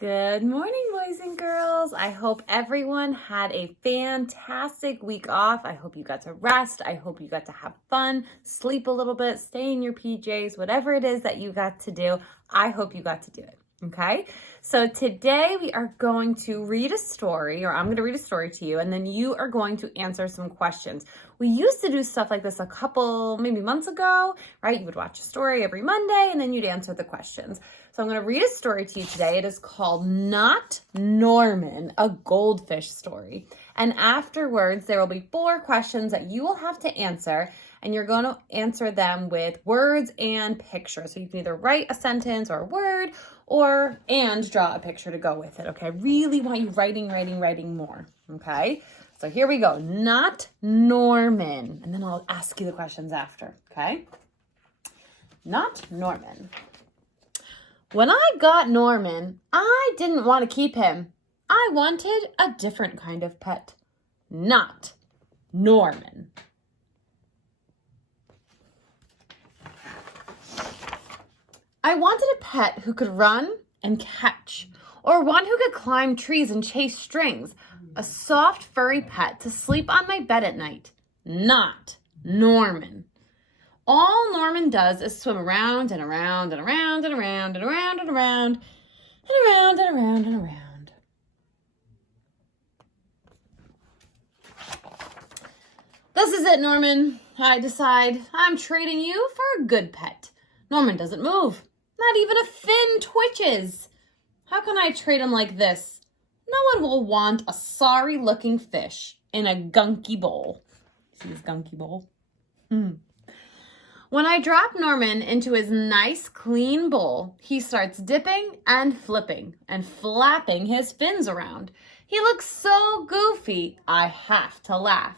Good morning, boys and girls. I hope everyone had a fantastic week off. I hope you got to rest. I hope you got to have fun, sleep a little bit, stay in your PJs, whatever it is that you got to do. I hope you got to do it. Okay, so today we are going to read a story, or I'm going to read a story to you, and then you are going to answer some questions. We used to do stuff like this a couple, maybe months ago, right? You would watch a story every Monday, and then you'd answer the questions. So I'm going to read a story to you today. It is called Not Norman, a Goldfish Story. And afterwards, there will be 4 questions that you will have to answer, and you're going to answer them with words and pictures. So you can either write a sentence or a word, and draw a picture to go with it, okay? I really want you writing more, okay? So here we go. Not Norman. And then I'll ask you the questions after, okay? Not Norman. When I got Norman, I didn't want to keep him. I wanted a different kind of pet. Not Norman. I wanted a pet who could run and catch, or one who could climb trees and chase strings. A soft, furry pet to sleep on my bed at night. Not Norman. All Norman does is swim around and around and around and around and around and around and around and around and around. This is it, Norman. I decide I'm trading you for a good pet. Norman doesn't move. Not even a fin twitches. How can I trade him like this? No one will want a sorry-looking fish in a gunky bowl. See his gunky bowl? When I drop Norman into his nice, clean bowl, he starts dipping and flipping and flapping his fins around. He looks so goofy, I have to laugh.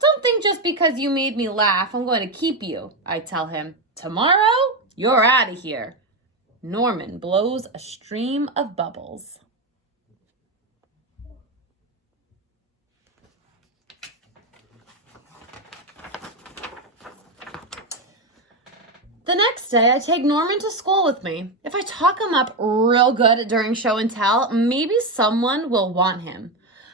Don't think just because you made me laugh, I'm going to keep you, I tell him. Tomorrow, you're out of here. Norman blows a stream of bubbles. The next day, I take Norman to school with me. If I talk him up real good during show and tell, maybe someone will want him.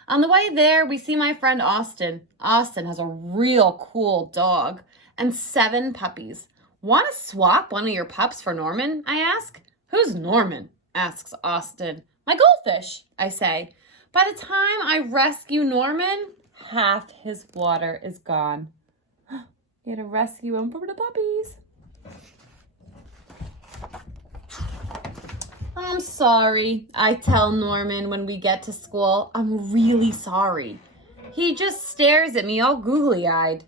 On the way there, we see my friend Austin. Austin has a real cool dog and 7 puppies. Want to swap one of your pups for Norman? I ask. Who's Norman? Asks Austin. My goldfish, I say. By the time I rescue Norman, half his water is gone. You had to rescue him from the puppies. I'm sorry, I tell Norman when we get to school. I'm really sorry. He just stares at me all googly-eyed.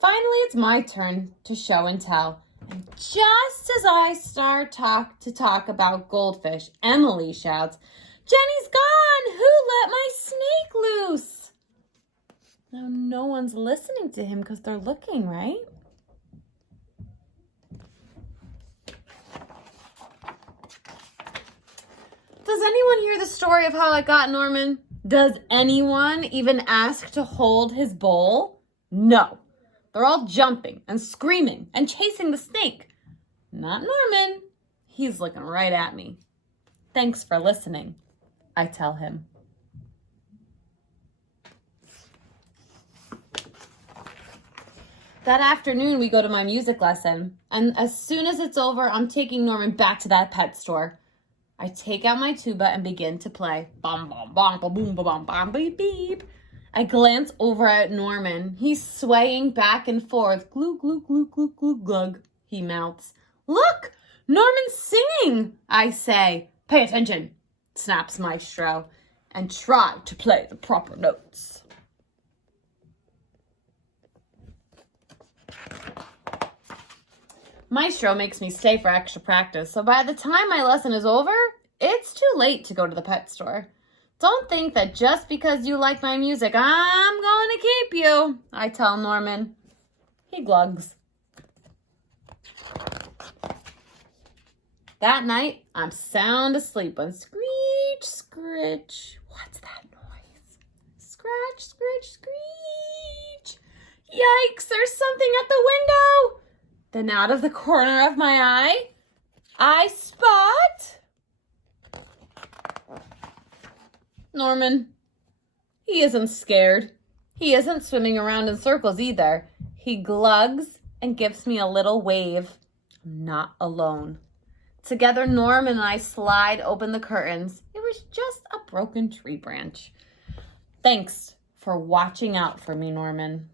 Finally, it's my turn to show and tell. And just as I start to talk about goldfish, Emily shouts, Jenny's gone! Who let my snake loose? Now, no one's listening to him because they're looking, right? Does anyone hear the story of how I got Norman? Does anyone even ask to hold his bowl? No. They're all jumping and screaming and chasing the snake. Not Norman. He's looking right at me. Thanks for listening, I tell him. That afternoon, we go to my music lesson. And as soon as it's over, I'm taking Norman back to that pet store. I take out my tuba and begin to play. Bom, bom, bom, ba, boom, ba, bom, bom, beep, beep. I glance over at Norman. He's swaying back and forth. Glue, glue, glue, glue, glue, glug, he mouths. Look, Norman's singing, I say. Pay attention, snaps Maestro, and try to play the proper notes. Maestro makes me stay for extra practice, so by the time my lesson is over, it's too late to go to the pet store. Don't think that just because you like my music, I'm going to keep you, I tell Norman. He glugs. That night, I'm sound asleep when screech, scritch. What's that noise? Scratch, scritch, screech. Yikes, there's something at the window. Then out of the corner of my eye, I spot Norman, he isn't scared. He isn't swimming around in circles either. He glugs and gives me a little wave. I'm not alone. Together, Norman and I slide open the curtains. It was just a broken tree branch. Thanks for watching out for me, Norman.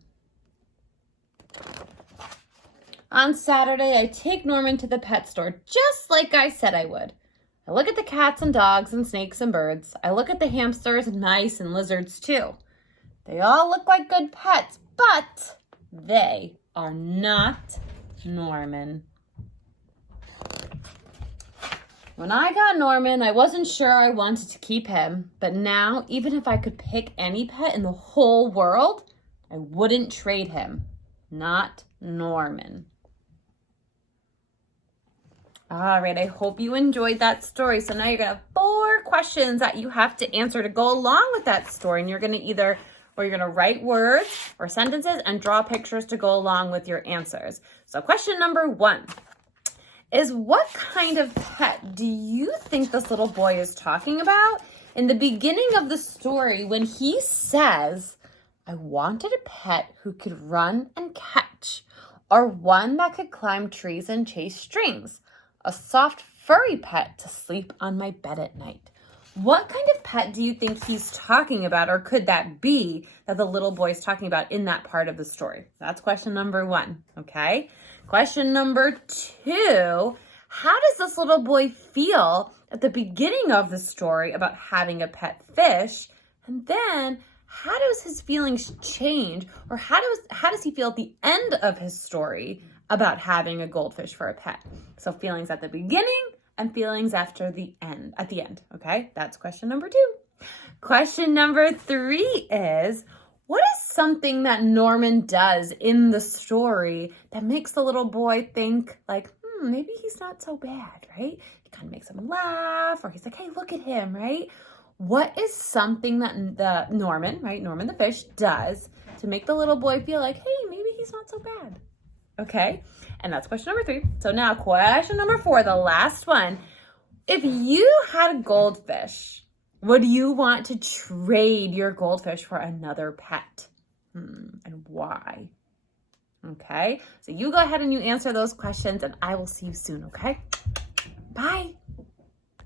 On Saturday, I take Norman to the pet store, just like I said I would. I look at the cats and dogs and snakes and birds. I look at the hamsters and mice and lizards too. They all look like good pets, but they are not Norman. When I got Norman, I wasn't sure I wanted to keep him, but now, even if I could pick any pet in the whole world, I wouldn't trade him. Not Norman. All right, I hope you enjoyed that story. So now you're going to have 4 questions that you have to answer to go along with that story. And you're going to write words or sentences and draw pictures to go along with your answers. So question number 1 is, what kind of pet do you think this little boy is talking about in the beginning of the story when he says, I wanted a pet who could run and catch, or one that could climb trees and chase strings, a soft furry pet to sleep on my bed at night. What kind of pet do you think he's talking about, or could that be that the little boy is talking about in that part of the story? That's question number 1, okay? Question number 2, how does this little boy feel at the beginning of the story about having a pet fish? And then how does his feelings change, or how does he feel at the end of his story about having a goldfish for a pet? So feelings at the beginning and feelings at the end, okay? That's question number 2. Question number 3 is, what is something that Norman does in the story that makes the little boy think like, maybe he's not so bad, right? It kind of makes him laugh, or he's like, hey, look at him, right? What is something that Norman the fish, does to make the little boy feel like, hey, maybe he's not so bad? Okay, and that's question number 3. So now question number 4, the last one. If you had a goldfish, would you want to trade your goldfish for another pet? And why? Okay, so you go ahead and you answer those questions, and I will see you soon, okay? Bye.